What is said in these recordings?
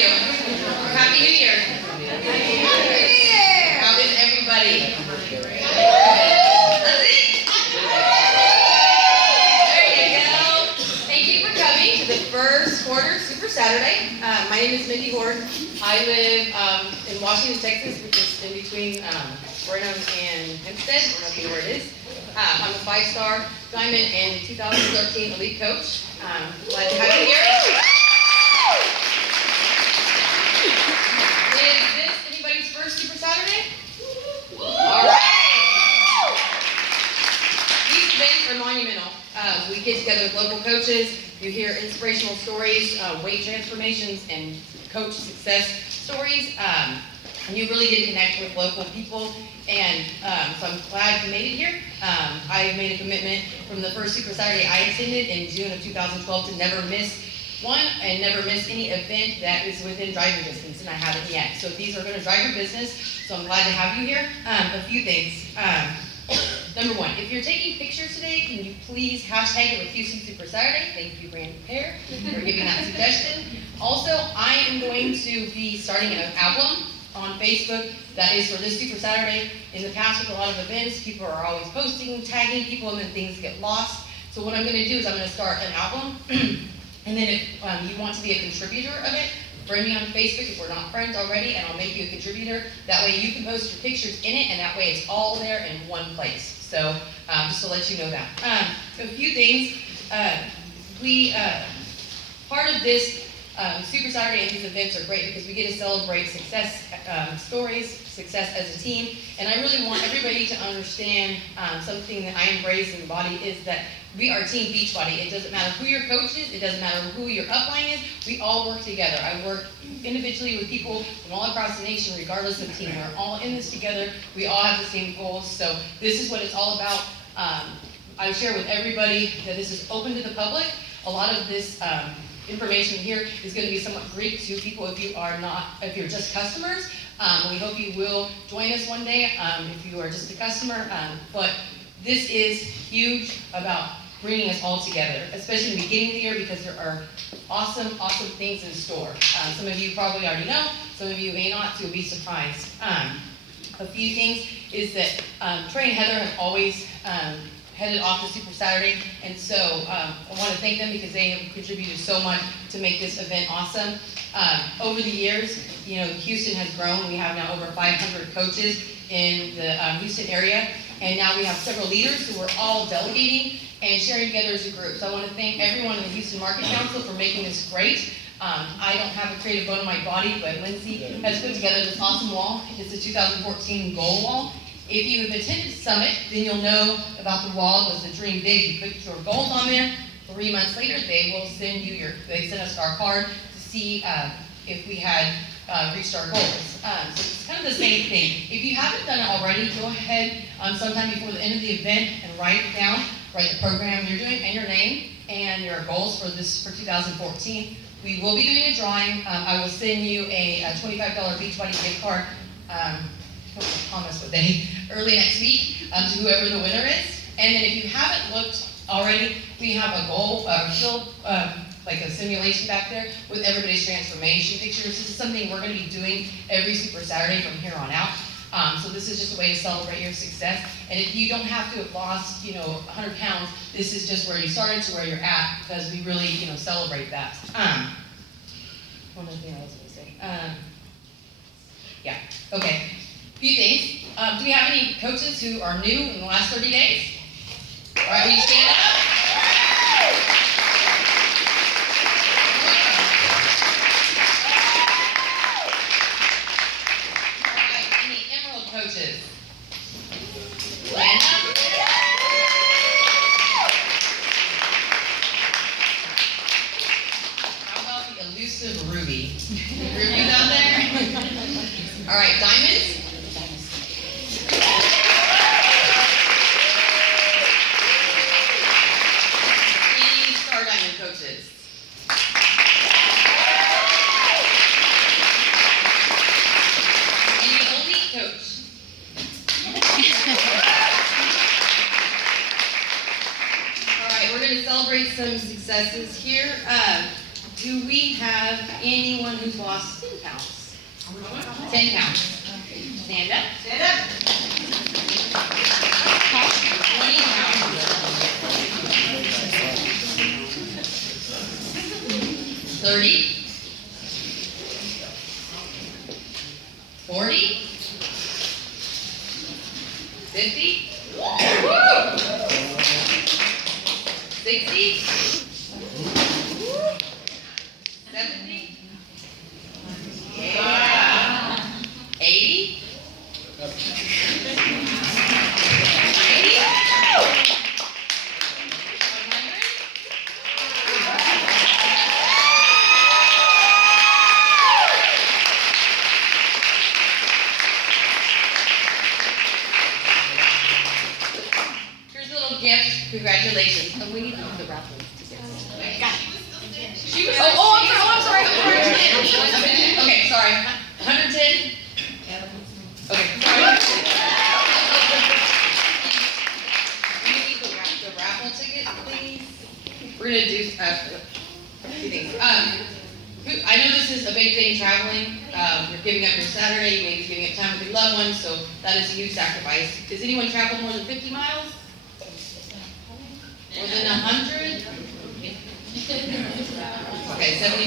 you. Happy New Year. How is everybody? That's it? There you go. Thank you for coming to the first quarter Super Saturday. My name is Mindy Horde. I live in Washington, Texas, which is in between Brenham and Hempstead. I don't know if you know where it is. I'm a 5-star Diamond and 2013 Elite Coach. Glad to have you here. Is this anybody's first Super Saturday? All right. These events are monumental. We get together with local coaches. You hear inspirational stories, weight transformations, and coach success stories. And you really get to connect with local people. And so I'm glad you made it here. I made a commitment from the first Super Saturday I attended in June of 2012 to never miss one and never miss any event that is within driving distance, and I haven't yet. So these are going to drive your business, so I'm glad to have you here. A few things. Number one, if you're taking pictures today, can you please hashtag it with Houston Super Saturday? Thank you, Brandon Pear, for giving that suggestion. Also, I am going to be starting an album on Facebook that is for this Super Saturday. In the past with a lot of events, people are always posting, tagging people, and then things get lost. So what I'm going to do is I'm going to start an album, and then if you want to be a contributor of it, bring me on Facebook if we're not friends already, and I'll make you a contributor. That way you can post your pictures in it, and that way it's all there in one place. So just to let you know that. So a few things. Part of this Super Saturday and these events are great because we get to celebrate success stories, success as a team, and I really want everybody to understand something that I embrace and embody is that we are Team Beachbody. It doesn't matter who your coach is, it doesn't matter who your upline is, we all work together. I work individually with people from all across the nation regardless of team. We're all in this together, we all have the same goals, so this is what it's all about. I share with everybody that this is open to the public. A lot of this information here is going to be somewhat Greek to people if you're just customers. We hope you will join us one day if you are just a customer. But this is huge about bringing us all together, especially in the beginning of the year because there are awesome things in store. Some of you probably already know, some of you may not, so you'll be surprised. A few things is that Trey and Heather have always headed off to Super Saturday, and so I want to thank them because they have contributed so much to make this event awesome. Over the years, Houston has grown. We have now over 500 coaches in the Houston area, and now we have several leaders who are all delegating and sharing together as a group. So I want to thank everyone in the Houston Market Council for making this great. I don't have a creative bone in my body, but Lindsay has put together this awesome wall. It's the 2014 goal wall. If you have attended Summit, then you'll know about the wall. It was the Dream Big. You put your goals on there. 3 months later, they will send us our card to see if we had reached our goals. So it's kind of the same thing. If you haven't done it already, go ahead sometime before the end of the event and write it down. Write the program you're doing and your name and your goals for 2014. We will be doing a drawing. I will send you a $25 Beachbody gift card. Promise what day, early next week to whoever the winner is. And then if you haven't looked already, we have a goal, like a simulation back there with everybody's transformation pictures. This is something we're going to be doing every Super Saturday from here on out. So this is just a way to celebrate your success. And if you don't have to have lost, 100 pounds, this is just where you started to where you're at because we really, celebrate that. One other thing I was going to say. Yeah, okay. Few things. Do we have any coaches who are new in the last 30 days? All right, will you stand up? All right, any Emerald coaches? Stand up. How about the elusive Ruby? Ruby's out there? All right, Diamonds? Coaches. Any elite coach? All right, we're going to celebrate some successes here. do we have anyone who's lost 10 pounds? 10 pounds. Stand up. Stand up. 20 pounds. 30. 40. 50. 60. 70. 80. 100. Here's a little gift. Congratulations. Oh, we need to do the raffle tickets. Got it. I'm sorry. Okay, sorry. 110. Okay, sorry. We need the raffle ticket, please. We're gonna do a few things. I know this is a big thing, traveling. You're giving up your Saturday, you may be giving up time with your loved ones, so that is a huge sacrifice. Does anyone travel more than 50 miles? More than 100? Okay, 75?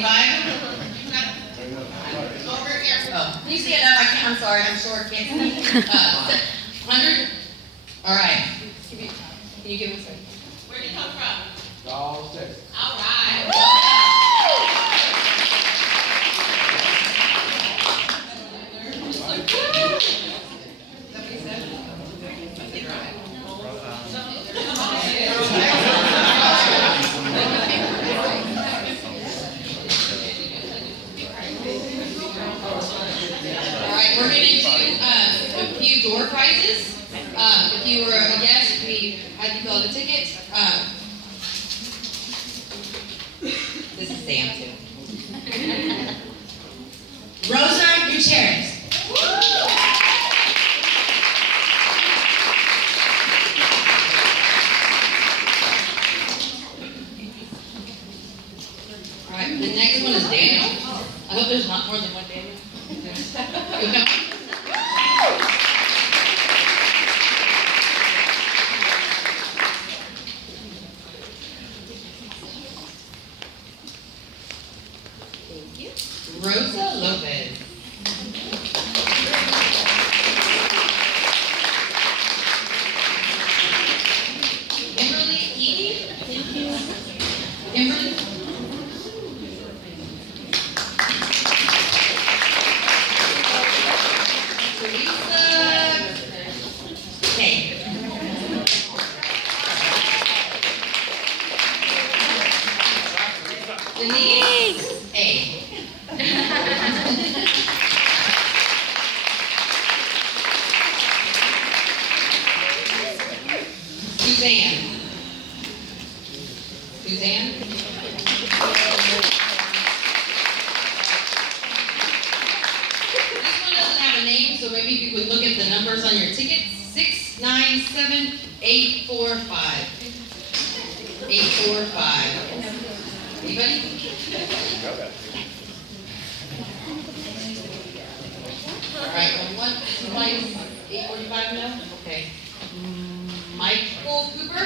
Oh, can you stand up? I'm sorry, I'm short, can't see. 100? All right. Can you give me a second? Where did it come from? All right. All right. We're going to do a few door prizes. If you were a guest, we had you fill out a ticket. This is Sam, too. Rosa Gutierrez. All right, the next one is Daniel. I hope there's not more than one Daniel. Thank you. Rosa Lopez. Kimberly Edie. Kimberly. Denise A. Suzanne. Suzanne. This one doesn't have a name, so maybe if you would look at the numbers on your ticket. 697 845. 845. Anybody? All right, one, somebody's 845 now? Okay. Michael Cooper?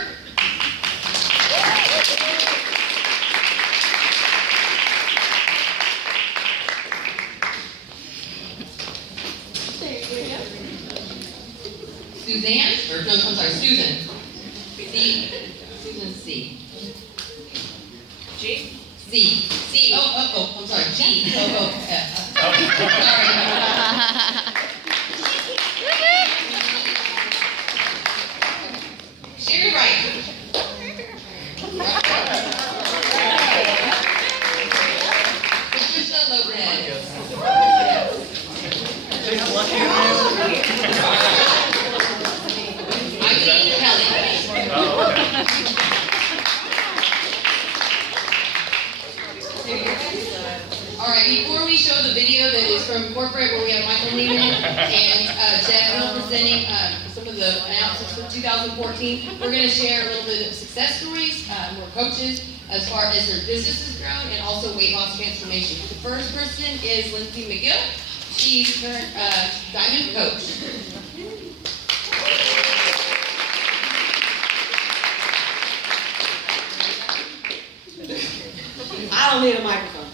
Suzanne? Or no, I'm sorry, Susan. C. Susan C. G? C. C. Oh, I'm sorry. G. F. Sorry. Sherry Wright. Patricia Lopez. Eileen Kelly. All right, before we show the video that is from corporate, where we have Michael Neiman and Jeff Hill presenting some of the announcements for 2014, we're going to share a little bit of success stories. We're coaches. as far as their business has grown and also weight loss transformation. The first person is Lindsay McGill. She's current Diamond Coach. I don't need a microphone.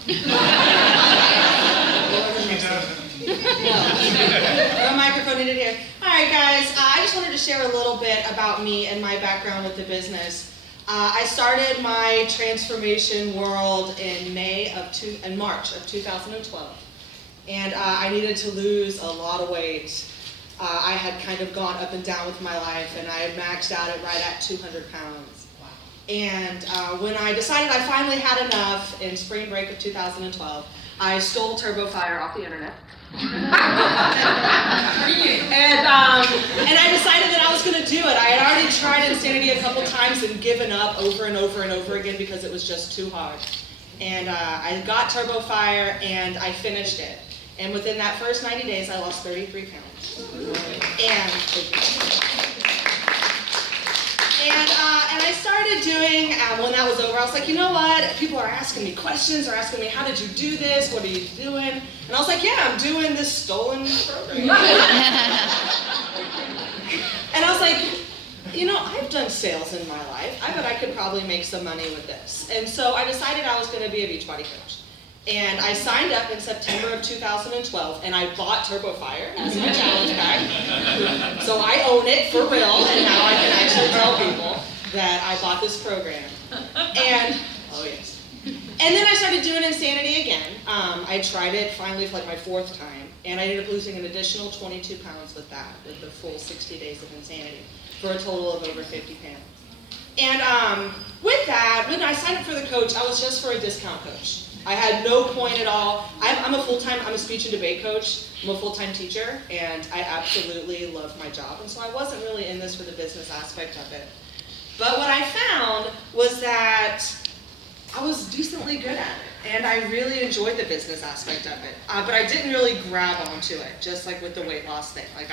No microphone needed here. All right, guys. I just wanted to share a little bit about me and my background with the business. I started my transformation world in March of 2012, and I needed to lose a lot of weight. I had kind of gone up and down with my life, and I had maxed out at right at 200 pounds. Wow. And when I decided I finally had enough in spring break of 2012, I stole Turbo Fire off the internet. And I decided that I was going to do it. I had already tried Insanity a couple times and given up over and over and over again because it was just too hard. And I got Turbo Fire and I finished it. And within that first 90 days, I lost 33 pounds. And I started doing, when that was over, I was like, you know what? People are asking me questions, they're asking me, how did you do this? What are you doing? And I was like, yeah, I'm doing this stolen program. And I was like, you know, I've done sales in my life. I bet I could probably make some money with this. And so I decided I was going to be a Beachbody coach. And I signed up in September of 2012, and I bought Turbo Fire as my challenge pack. So I own it for real, and now I can actually tell people that I bought this program. And, oh yes. And then I started doing Insanity again. I tried it finally for like my 4th time, and I ended up losing an additional 22 pounds with that, with the full 60 days of Insanity, for a total of over 50 pounds. And with that, when I signed up for the coach, I was just for a discount coach. I had no point at all. I'm a speech and debate coach. I'm a full-time teacher, and I absolutely love my job. And so I wasn't really in this for the business aspect of it. But what I found was that I was decently good at it, and I really enjoyed the business aspect of it. But I didn't really grab onto it, just like with the weight loss thing. Like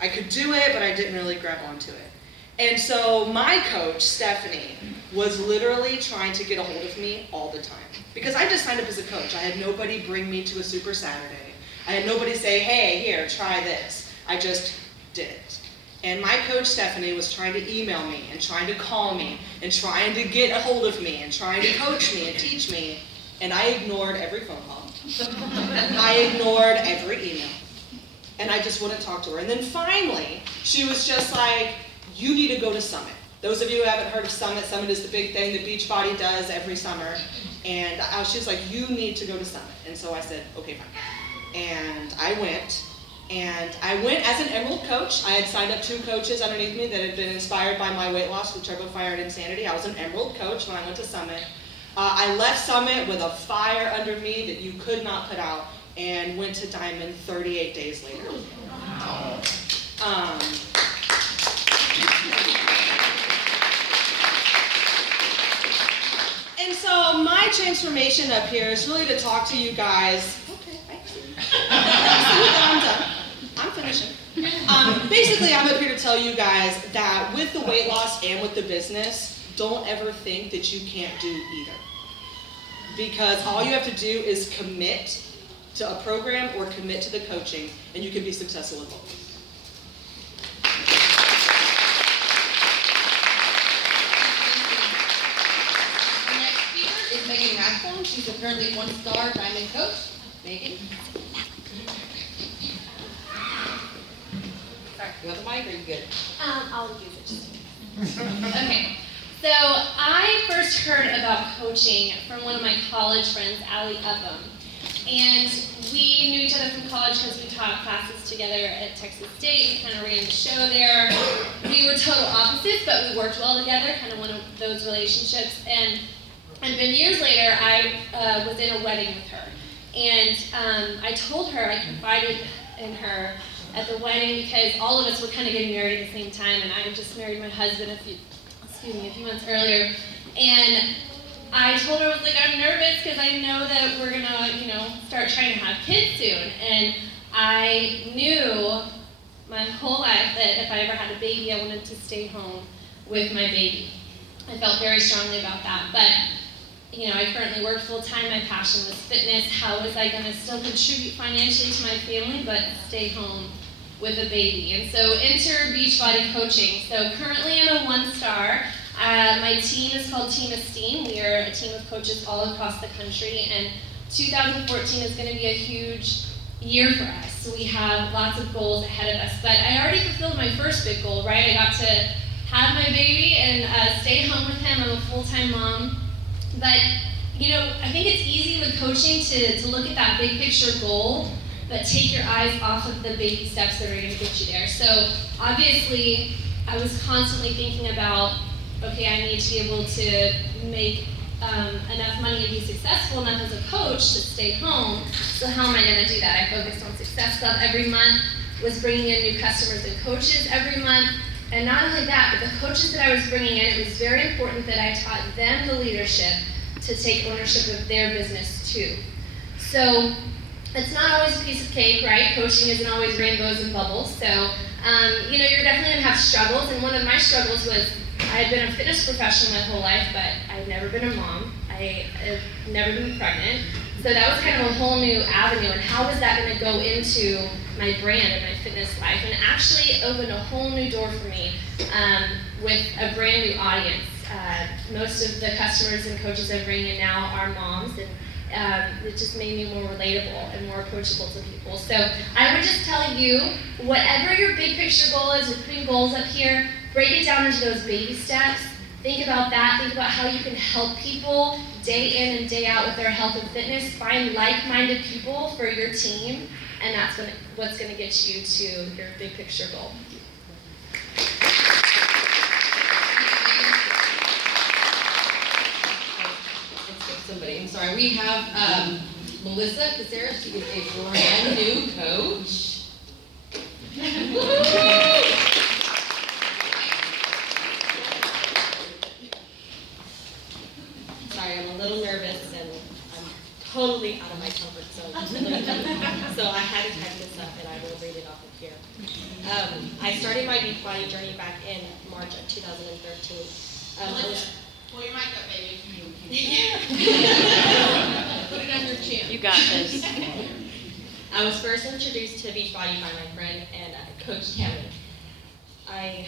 I could do it, but I didn't really grab onto it. And so my coach, Stephanie, was literally trying to get a hold of me all the time. Because I just signed up as a coach. I had nobody bring me to a Super Saturday. I had nobody say, hey, here, try this. I just did it. And my coach, Stephanie, was trying to email me and trying to call me and trying to get a hold of me and trying to coach me and teach me. And I ignored every phone call. I ignored every email. And I just wouldn't talk to her. And then finally, she was just like, you need to go to Summit. Those of you who haven't heard of Summit, Summit is the big thing that Beachbody does every summer. And she was like, you need to go to Summit. And so I said, okay, fine. And I went. And I went as an Emerald coach. I had signed up 2 coaches underneath me that had been inspired by my weight loss with Turbo Fire and Insanity. I was an Emerald coach when I went to Summit. I left Summit with a fire under me that you could not put out, and went to Diamond 38 days later. Wow. And so my transformation up here is really to talk to you guys. Okay, I'm done. I'm finishing. Basically, I'm up here to tell you guys that with the weight loss and with the business, don't ever think that you can't do either. Because all you have to do is commit to a program or commit to the coaching, and you can be successful in both. Megan Maxwell. She's a currently 1-star Diamond coach. Megan? Sorry, you want the mic or are you good? I'll use it just Okay. So I first heard about coaching from one of my college friends, Allie Upham. And we knew each other from college because we taught classes together at Texas State. We kind of ran the show there. We were total opposites, but we worked well together, kind of one of those relationships. And then years later, I was in a wedding with her. And I told her, I confided in her at the wedding because all of us were kind of getting married at the same time, and I had just married my husband a few months earlier. And I told her, I was like, I'm nervous because I know that we're gonna, start trying to have kids soon. And I knew my whole life that if I ever had a baby, I wanted to stay home with my baby. I felt very strongly about that. But I currently work full-time, my passion was fitness. How was I gonna still contribute financially to my family, but stay home with a baby? And so enter Beachbody Coaching. So currently I'm a 1-star. My team is called Team Esteem. We are a team of coaches all across the country, and 2014 is gonna be a huge year for us. So we have lots of goals ahead of us, but I already fulfilled my first big goal, right? I got to have my baby and stay home with him. I'm a full-time mom. But, I think it's easy with coaching to look at that big picture goal, but take your eyes off of the baby steps that are gonna get you there. So obviously, I was constantly thinking about, okay, I need to be able to make enough money to be successful enough as a coach to stay home. So how am I gonna do that? I focused on Success Club every month, was bringing in new customers and coaches every month. And not only that, but the coaches that I was bringing in, it was very important that I taught them the leadership to take ownership of their business too. So it's not always a piece of cake, right? Coaching isn't always rainbows and bubbles. So, you're definitely gonna have struggles. And one of my struggles was I had been a fitness professional my whole life, but I'd never been a mom. I had never been pregnant. So that was kind of a whole new avenue, and how was that gonna go into my brand and my fitness life? And actually opened a whole new door for me with a brand new audience. Most of the customers and coaches I'm bringing in now are moms, and it just made me more relatable and more approachable to people. So I would just tell you, whatever your big picture goal is, we're putting goals up here, break it down into those baby steps. Think about that. Think about how you can help people day in and day out with their health and fitness. Find like-minded people for your team, and that's what's going to get you to your big picture goal. Let's get somebody. I'm sorry. We have Melissa Caceres. She is a brand new coach. Sorry, I'm a little nervous and I'm totally out of my comfort zone. So I had to type this up and I will read it off of here. I started my Beachbody journey back in March of 2013. Pull your mic up, baby. Put it on your chin. You got this. I was first introduced to Beachbody by my friend and Coach Tammy. I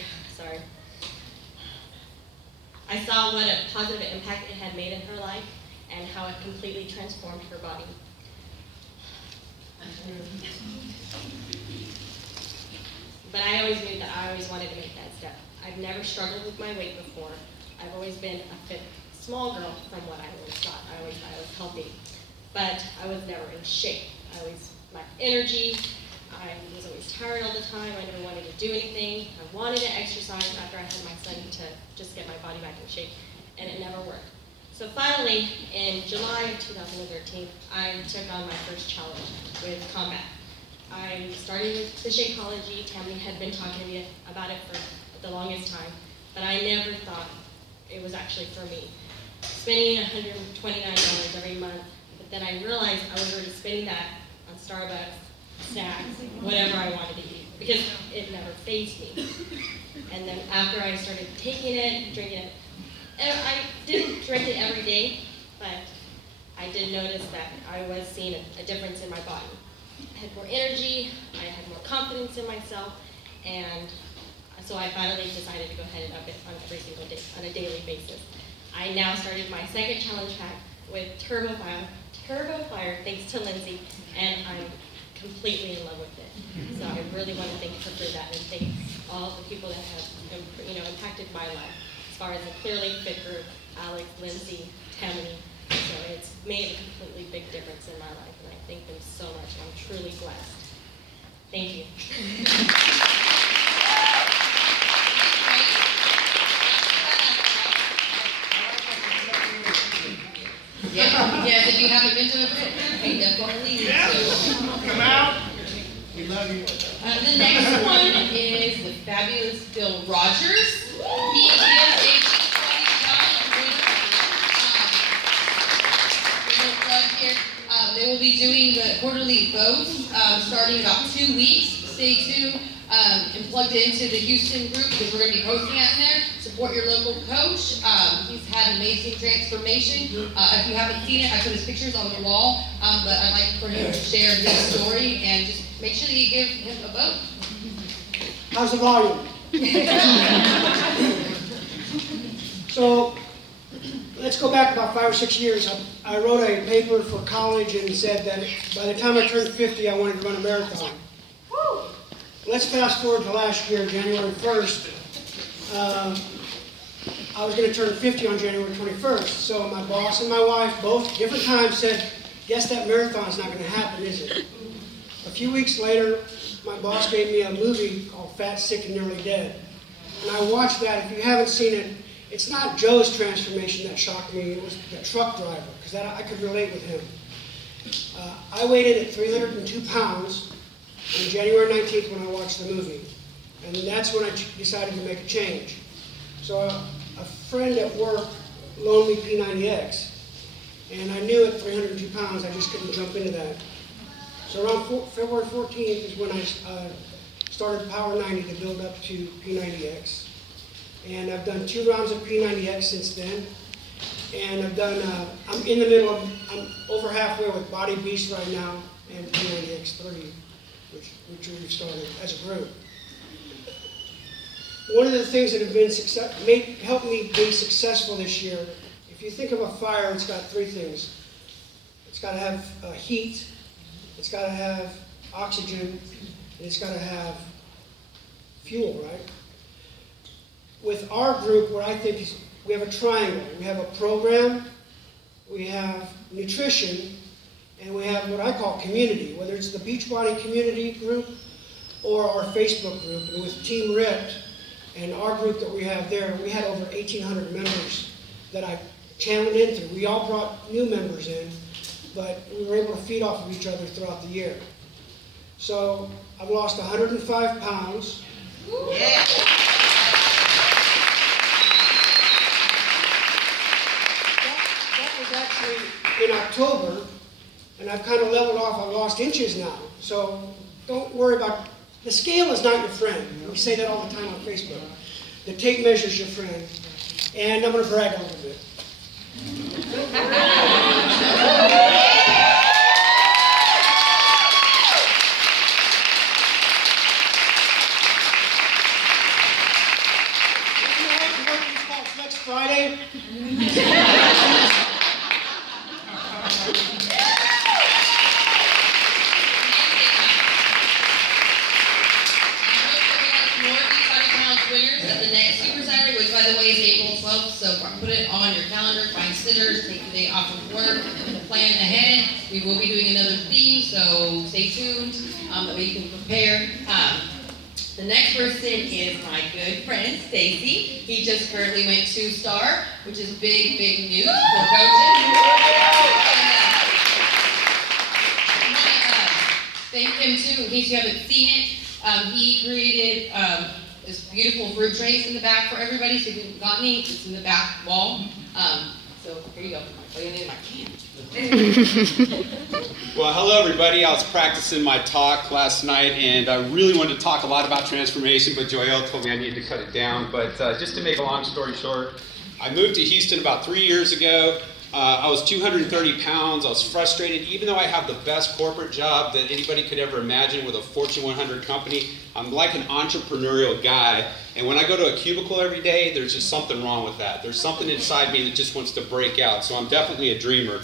saw what a positive impact it had made in her life and how it completely transformed her body. But I always knew that I always wanted to make that step. I've never struggled with my weight before. I've always been a fit, small girl from what I always thought. I always thought I was healthy. But I was never in shape. I always lacked energy. I was always tired all the time. I never wanted to do anything. I wanted to exercise after I had my son to just get my body back in shape, and it never worked. So finally, in July of 2013, I took on my first challenge with Combat. I started with the Shakeology. Tammy had been talking to me about it for the longest time, but I never thought it was actually for me. Spending $129 every month, but then I realized I was already spending that on Starbucks, snacks, whatever I wanted to eat, because it never fazed me. And then after I started taking it, drinking it, I didn't drink it every day, but I did notice that I was seeing a difference in my body. I had more energy, I had more confidence in myself, and so I finally decided to go ahead and up it on every single day, on a daily basis. I now started my second challenge pack with Turbo Fire, thanks to Lindsay, and I'm completely in love with it. So I really want to thank her for that, and thank all the people that have impacted my life, as far as the Clearly Fit Group, Alex, Lindsay, Tammy. So it's made a completely big difference in my life, and I thank them so much. I'm truly blessed. Thank you. Yes, if you haven't been to a fit group, you definitely need to. Come out. We love you. The next one is the fabulous Bill Rogers. He is a Beachbody plug here. They will be doing the quarterly votes starting in about 2 weeks. Stay tuned. and plugged into the Houston group because we're going to be posting out in there. Support your local coach. He's had an amazing transformation. If you haven't seen it, I put his pictures on the wall, but I'd like for him to share his story and just make sure that you give him a vote. How's the volume? So, let's go back about 5 or 6 years. I wrote a paper for college and said that by the time I turned 50, I wanted to run a marathon. Let's fast forward to last year, January 1st. I was going to turn 50 on January 21st. So my boss and my wife, both different times, said, guess that marathon's not going to happen, is it? A few weeks later, my boss gave me a movie called Fat, Sick, and Nearly Dead. And I watched that. If you haven't seen it, it's not Joe's transformation that shocked me. It was the truck driver, because I could relate with him. I weighed in at 302 pounds on January 19th when I watched the movie. And that's when I decided to make a change. So a friend at work loaned me P90X. And I knew at 302 pounds I just couldn't jump into that. So around February 14th is when I started Power 90 to build up to P90X. And I've done 2 rounds of P90X since then. And I've done, I'm in the middle of, I'm over halfway with Body Beast right now and P90X 3, which we've started as a group. One of the things that have been helped me be successful this year, if you think of a fire, it's got 3 things. It's got to have heat, it's got to have oxygen, and it's got to have fuel, right? With our group, what I think is we have a triangle. We have a program, we have nutrition, and we have what I call community, whether it's the Beachbody community group or our Facebook group. And with Team Ripped and our group that we have there, we had over 1,800 members that I channeled in through. We all brought new members in, but we were able to feed off of each other throughout the year. So I've lost 105 pounds. Yeah. That was actually in October, and I've kind of leveled off. I've lost inches now. So don't worry about, the scale is not your friend. We say that all the time on Facebook. The tape measure's your friend. And I'm going to brag a little bit. Next Friday. Winners at the next Super Saturday, which by the way is April 12th, so put it on your calendar, find sitters, take the day off of work, plan ahead. We will be doing another theme, so stay tuned, that way you can prepare. The next person is my good friend, Stacy. He just currently went 2-star, which is big, big news for coaches. Thank him too, in case you haven't seen it. He created this beautiful fruit trays in the back for everybody, so if you haven't got any, it's in the back wall. So here you go. Oh, you need my can. Well, hello everybody. I was practicing my talk last night, and I really wanted to talk a lot about transformation, but Joelle told me I needed to cut it down. But just to make a long story short, I moved to Houston about 3 years ago. I was 230 pounds. I was frustrated. Even though I have the best corporate job that anybody could ever imagine with a Fortune 100 company, I'm like an entrepreneurial guy. And when I go to a cubicle every day, there's just something wrong with that. There's something inside me that just wants to break out. So I'm definitely a dreamer.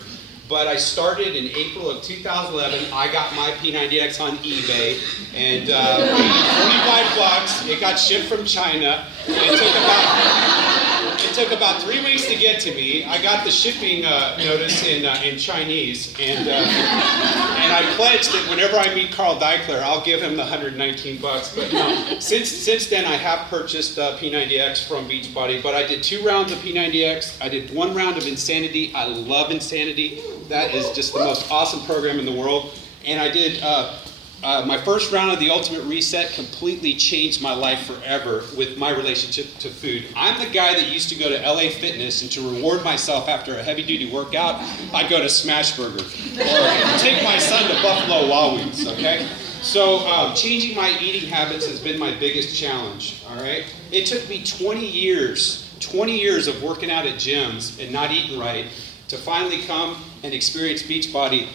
But I started in April of 2011. I got my P90X on eBay, and $45. It got shipped from China. It took about 3 weeks to get to me. I got the shipping notice in Chinese, and I pledged that whenever I meet Carl Deichler, I'll give him the $119. But no, since then, I have purchased P90X from Beachbody. But I did 2 rounds of P90X. I did 1 round of Insanity. I love Insanity. That is just the most awesome program in the world. And I did my first round of the Ultimate Reset. Completely changed my life forever with my relationship to food. I'm the guy that used to go to LA Fitness, and to reward myself after a heavy-duty workout, I'd go to Smashburger or take my son to Buffalo Wild Wings, okay? So changing my eating habits has been my biggest challenge, all right? It took me 20 years of working out at gyms and not eating right to finally come and experience Beachbody